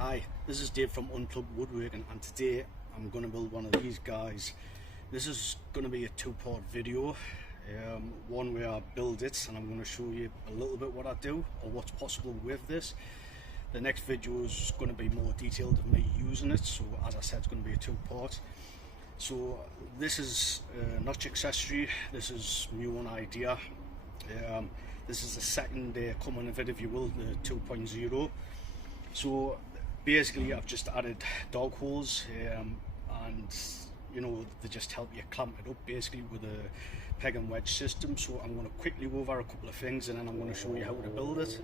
Hi, this is Dave from Unplugged Woodworking, and today I'm going to build one of these guys. This is going to be a two-part video. One where I build it and I'm going to show you a little bit what I do or what's possible with this. The next video is going to be more detailed of me using it, so as I said, it's going to be a two-part. So this is a notch accessory. This is my own idea. This is the second coming of it, if you will, the 2.0. So basically I've just added dog holes, and you know, they just help you clamp it up basically with a peg and wedge system. So I'm going to quickly go over a couple of things and then I'm going to show you how to build it.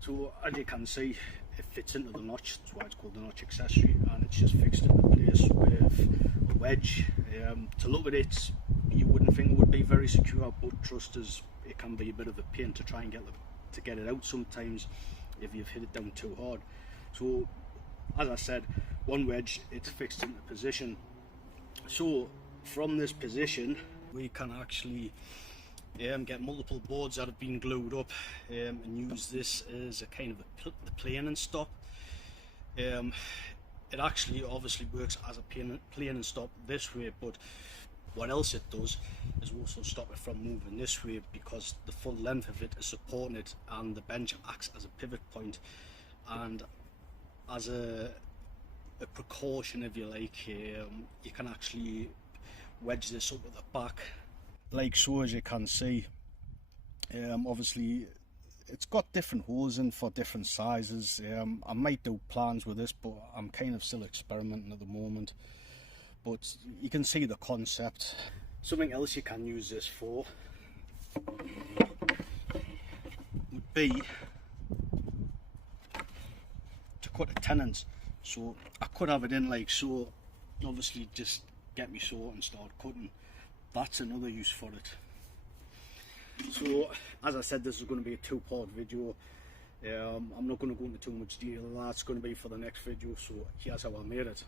So as you can see, it fits into the notch. That's why it's called the notch accessory, and it's just fixed into place with a wedge. To look at it, you wouldn't think it would be very secure, but trust us, it can be a bit of a pain to try and get it out sometimes if you've hit it down too hard. So as I said, one wedge, it's fixed into position. So from this position we can actually get multiple boards that have been glued up and use this as a kind of a plane and stop. It actually obviously works as a plane and stop this way, but what else it does is also stop it from moving this way, because the full length of it is supporting it, and the bench acts as a pivot point. And as a precaution, if you like, you can actually wedge this up at the back like so, as you can see. Obviously it's got different holes in for different sizes. I might do plans with this, but I'm kind of still experimenting at the moment. But you can see the concept. Something else you can use this for would be to cut a tenons. So I could have it in like so, obviously just get me saw and start cutting. That's another use for it. So as I said, this is going to be a two-part video. I'm not going to go into too much detail. That's going to be for the next video. So here's how I made it.